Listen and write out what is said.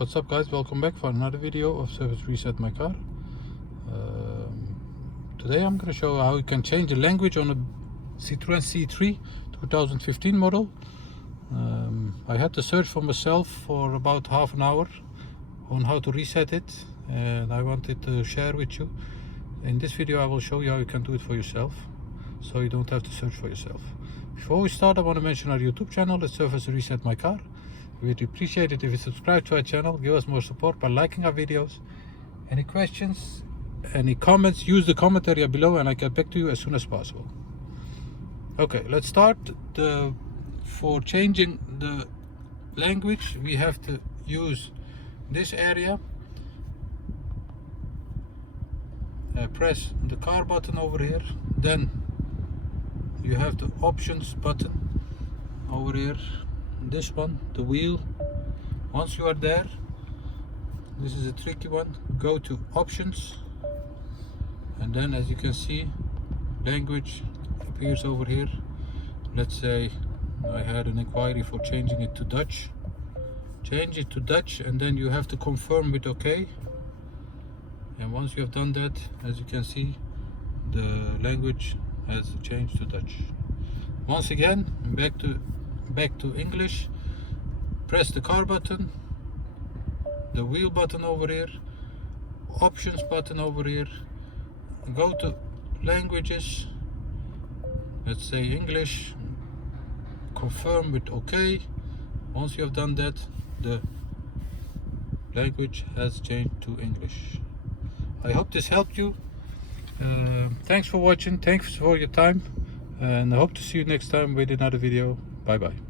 What's up guys, welcome back for another video of Service Reset My Car. Today I'm going to show how you can change the language on a Citroen C3 2015 model. I had to search for myself for about half an hour on how to reset it, and I wanted to share with you. In this video I will show you how you can do it for yourself, so you don't have to search for yourself. Before we start, I want to mention our YouTube channel, it's Service Reset My Car. We'd appreciate it if you subscribe to our channel, give us more support by liking our videos. Any questions, any comments, use the comment area below and I get back to you as soon as possible. Okay, let's start. For changing the language, we have to use this area. Press the car button over here, then you have the options button over here. This one, the wheel. Once you are there, this is a tricky one, go to options, and then as you can see, language appears over here. Let's say I had an inquiry for changing it to Dutch. Change it to Dutch, and then you have to confirm with OK. And once you have done that, as you can see, the language has changed to Dutch. Once again, back to English. Press the car button, the wheel button over here, options button over here, go to languages, let's say English, confirm with OK. Once you have done that, the language has changed to English. I hope this helped you. Thanks for watching, thanks for your time, and I hope to see you next time with another video. Bye bye.